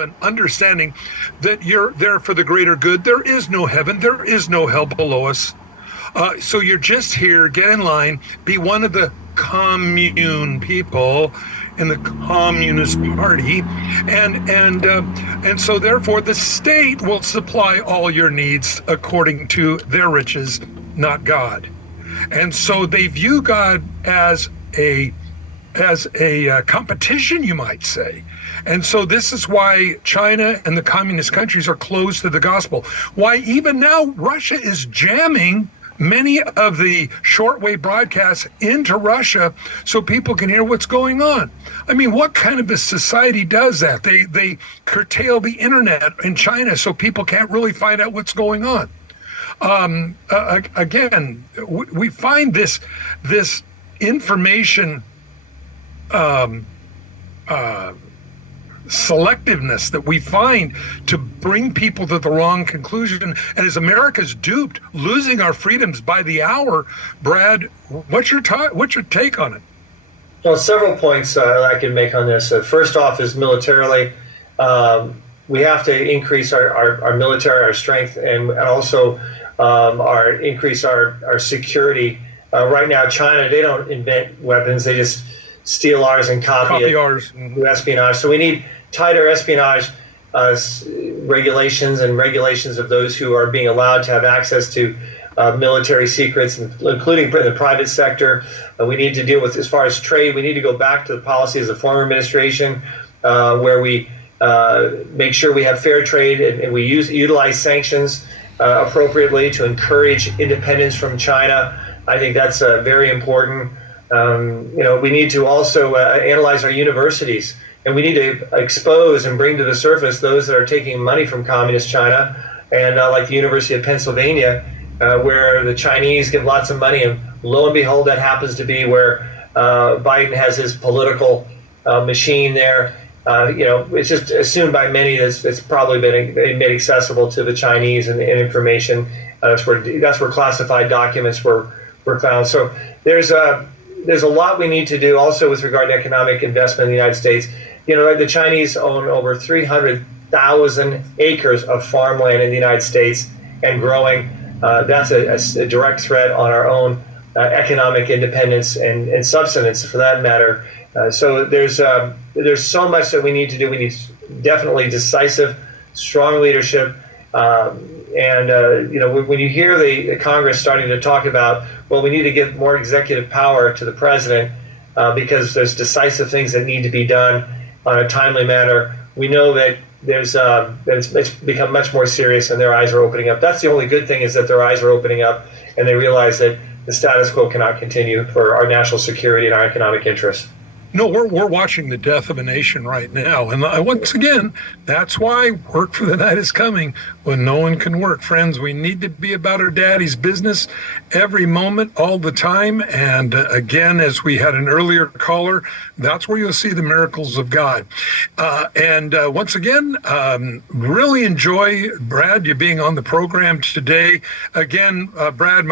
and understanding that you're there for the greater good. There is no heaven. There is no hell below us. So you're just here, get in line, be one of the commune people in the Communist Party, and so therefore the state will supply all your needs according to their riches, not God. And so they view God as a competition, you might say. And so this is why China and the communist countries are closed to the gospel. Why even now Russia is jamming many of the shortwave broadcasts into Russia so people can hear what's going on. I mean, what kind of a society does that? They curtail the internet in China so people can't really find out what's going on. Again, we find this information selectiveness that we find to bring people to the wrong conclusion. And as America's duped, losing our freedoms by the hour, Brad, what's your take on it? Well, several points I can make on this. First off is militarily, we have to increase our military, our strength, and also increase our security. Right now, China, they don't invent weapons. They just steal ours and copy ours. Mm-hmm. Espionage. So we need tighter espionage regulations and regulations of those who are being allowed to have access to military secrets, including the private sector. We need to deal with, as far as trade, we need to go back to the policies of the former administration where we make sure we have fair trade and we utilize sanctions appropriately to encourage independence from China. I think that's very important. We need to also analyze our universities, and we need to expose and bring to the surface those that are taking money from communist China, and like the University of Pennsylvania, where the Chinese give lots of money, and lo and behold, that happens to be where Biden has his political machine there. It's just assumed by many that it's probably been made accessible to the Chinese and information. That's where classified documents were found. So there's a lot we need to do also with regard to economic investment in the United States. The Chinese own over 300,000 acres of farmland in the United States and growing. That's a direct threat on our own economic independence and subsistence, for that matter. So there's so much that we need to do. We need definitely decisive, strong leadership. When you hear the Congress starting to talk about, well, we need to give more executive power to the president because there's decisive things that need to be done on a timely manner, we know that it's become much more serious and their eyes are opening up. That's the only good thing, is that their eyes are opening up and they realize that the status quo cannot continue for our national security and our economic interests. No, we're watching the death of a nation right now. And once again, that's why work for the night is coming when no one can work. Friends, we need to be about our daddy's business every moment, all the time. And again, as we had an earlier caller, that's where you'll see the miracles of God. Once again, really enjoy, Brad, you being on the program today. Again, Brad,